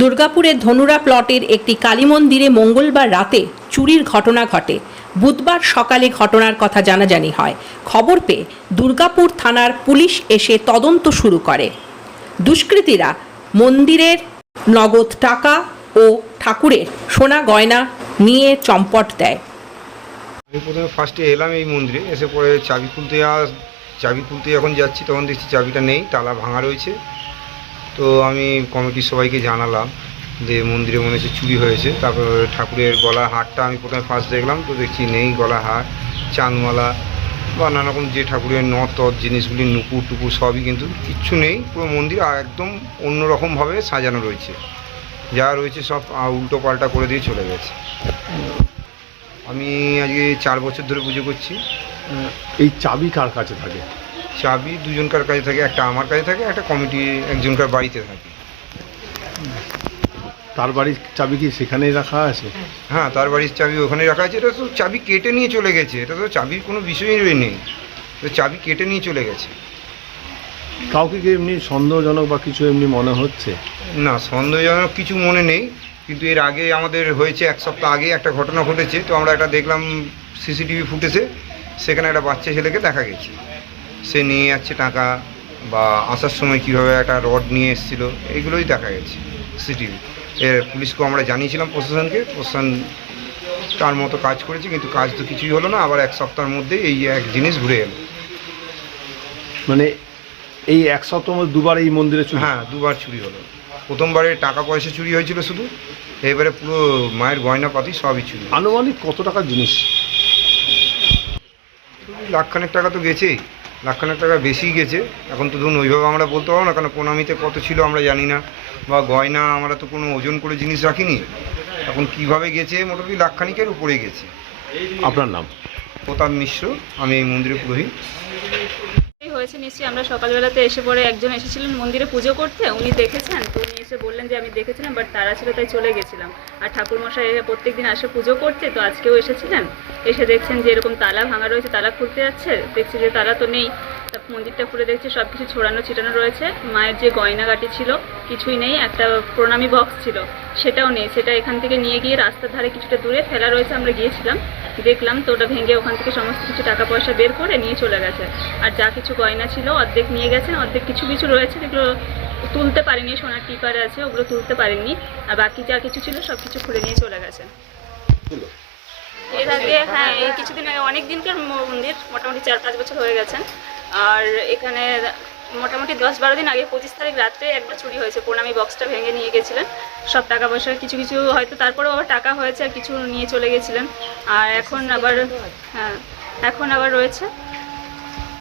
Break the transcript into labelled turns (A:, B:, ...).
A: দুর্গাপুরের ধনুরা প্লটের একটি কালী মন্দিরে মঙ্গলবার রাতে চুরির ঘটনা ঘটে। বুধবার সকালে ঘটনার কথা জানাজানি হয়। খবর পেয়ে দুর্গাপুর থানার পুলিশ এসে তদন্ত শুরু করে। দুষ্কৃতীরা মন্দিরের নগদ টাকা ও ঠাকুরের সোনা গয়না নিয়ে চম্পট দেয়।
B: আমি প্রথমে ফার্স্টে এলাম এই মন্দিরে, এসে পরে চাবি খুলতে চাবি খুলতে যখন যাচ্ছি তখন দেখছি চাবিটা নেই, তালা ভাঙা রয়েছে। তো আমি কমিটির সবাইকে জানালাম যে মন্দিরে মনে হচ্ছে চুরি হয়েছে। তারপর ঠাকুরের গলা হারটা আমি প্রথমে ফার্স্ট দেখলাম, তো দেখছি নেই গলা হার চাঁদমালা বা নানা রকম যে ঠাকুরের নথ টথ জিনিসগুলি, নুপুর টুপুর সবই কিন্তু কিচ্ছু নেই, পুরো মন্দির একদম অন্যরকমভাবে সাজানো রয়েছে। যা রয়েছে সব উল্টো পাল্টা করে দিয়ে চলে গেছে। আমি আজকে চার বছর ধরে পুজো করছি।
C: এই চাবি কার কাছে থাকে?
B: চাবি দুজনকার কাছে থাকে একটা আমার কাছে থাকে একটা কমিটি একজনকার বাড়িতে থাকে।
C: তার বাড়ির চাবি কি সেখানেই রাখা আছে?
B: হ্যাঁ তার বাড়ির চাবি ওখানে রাখা আছে। এটা তো চাবি কেটে নিয়ে চলে গেছে। এটা তো চাবির কোনো বিষয়ই নেই। তো চাবি কেটে নিয়ে চলে গেছে।
C: কাউকে কি এমনি সন্দেহজনক বা কিছু এমনি মনে হচ্ছে?
B: না সন্দেহজনক কিছু মনে নেই। কিন্তু এর আগে আমাদের হয়েছে এক সপ্তাহ আগে একটা ঘটনা ঘটেছে। তো আমরা একটা দেখলাম সিসিটিভি ফুটেজে। সেখানে একটা বাচ্চা ছেলেকে দেখা গেছে। সে নিয়ে যাচ্ছে টাকা বা আসার সময় কীভাবে একটা রড নিয়ে এসেছিল এইগুলোই দেখা গেছে সিসিটিভি। এর পুলিশকেও আমরা জানিয়েছিলাম প্রশাসনকে প্রশাসন তার মতো কাজ করেছে কিন্তু কাজ তো কিছুই হলো না আবার এক সপ্তাহের মধ্যেই এই এক জিনিস ঘুরে এলো।
C: মানে এই এক সপ্তাহ মধ্যে দুবার এই মন্দিরে চুরি?
B: হ্যাঁ দুবার চুরি হলো। প্রথমবারে টাকা পয়সা চুরি হয়েছিল শুধু এবারে পুরো মায়ের গয়নাপাতি সবই চুরি
C: আনুমানিক কত টাকার জিনিস?
B: লাখখানেক টাকা তো গেছেই। লাখখানেক টাকা বেশিই গেছে। এখন তো ধরুন ওইভাবে আমরা বলতে পারব না কারণ প্রণামিতে কত ছিল আমরা জানি না। বা গয়না আমরা তো কোনো ওজন করে জিনিস রাখিনি। এখন কীভাবে গেছে? মোটামুটি লাখখানিকের উপরে গেছে।
C: আপনার নাম?
B: প্রতাপ মিশ্র আমি এই মন্দিরে পুরোহিত।
D: হয়েছে নিশ্চয়ই আমরা সকালবেলাতে এসে পরে একজন এসেছিলেন মন্দিরে পুজো করতে, উনি দেখেছেন, তো উনি এসে বললেন যে আমি দেখেছিলাম বাট তারা ছিল, তাই চলে গেছিলাম। আর ঠাকুরমশাই এসে প্রত্যেক দিন আসে পুজো করতে, তো আজকেও এসেছিলেন। এসে দেখছেন যে এরকম তালা ভাঙা রয়েছে, তালা খুলতে যাচ্ছে, দেখছি যে তালা তো নেই মন্দিরটা খুলে দেখছি সব কিছু ছড়ানো ছিটানো রয়েছে। মায়ের যে গয়নাগাটি ছিল, কিছুই নেই, একটা প্রণামী বক্স ছিল, সেটাও নেই। সেটা এখান থেকে নিয়ে গিয়ে রাস্তার ধারে কিছুটা দূরে ফেলা রয়েছে, আমরা গিয়েছিলাম। দেখলাম তো ওটা ভেঙে ওখান থেকে সমস্ত কিছু টাকা পয়সা বের করে নিয়ে চলে গেছে। আর যা কিছু গয়না ছিল অর্ধেক নিয়ে গেছেন অর্ধেক কিছু কিছু রয়েছে যেগুলো তুলতে পারেনি সোনার টিপারে আছে ওগুলো তুলতে পারেননি আর বাকি যা কিছু ছিল সব কিছু খুলে নিয়ে চলে গেছে। এর আগে হ্যাঁ এই কিছুদিন আগে অনেক দিনকার মন্দির মোটামুটি চার পাঁচ বছর হয়ে গেছেন আর এখানে মোটামুটি দশ বারো দিন আগে, পঁচিশ তারিখ রাত্রে একবার চুরি হয়েছে, প্রণামী বক্সটা ভেঙে নিয়ে গেছিলেন। সব টাকা পয়সা কিছু কিছু, হয়তো তারপরেও আবার টাকা হয়েছে আর কিছু নিয়ে চলে গেছিলেন। আর এখন আবার হ্যাঁ এখন আবার রয়েছে।